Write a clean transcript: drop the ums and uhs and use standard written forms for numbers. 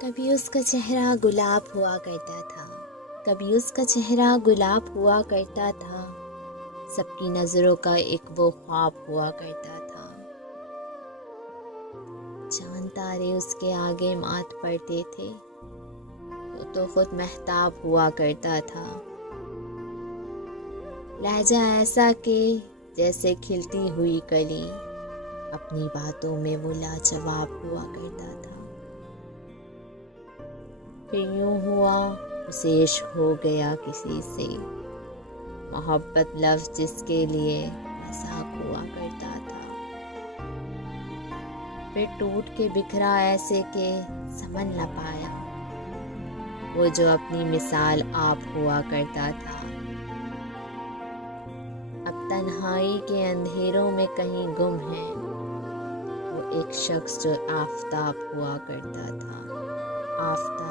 کبھی اس کا چہرہ گلاب ہوا کرتا تھا، کبھی اس کا چہرہ گلاب ہوا کرتا تھا، سب کی نظروں کا ایک وہ خواب ہوا کرتا تھا۔ چاند تارے اس کے آگے مات پڑتے تھے، وہ تو خود مہتاب ہوا کرتا تھا۔ لہجہ ایسا کہ جیسے کھلتی ہوئی کلی، اپنی باتوں میں وہ لاجواب ہوا کرتا تھا۔ پھر یوں ہوا اسے عشق ہو گیا کسی سے، محبت لفظ جس کے لیے مذاق ہوا کرتا تھا۔ پھر ٹوٹ کے بکھرا ایسے کہ سمجھ نہ پایا، وہ جو اپنی مثال آپ ہوا کرتا تھا۔ اب تنہائی کے اندھیروں میں کہیں گم ہے وہ ایک شخص جو آفتاب ہوا کرتا تھا، آفتاب۔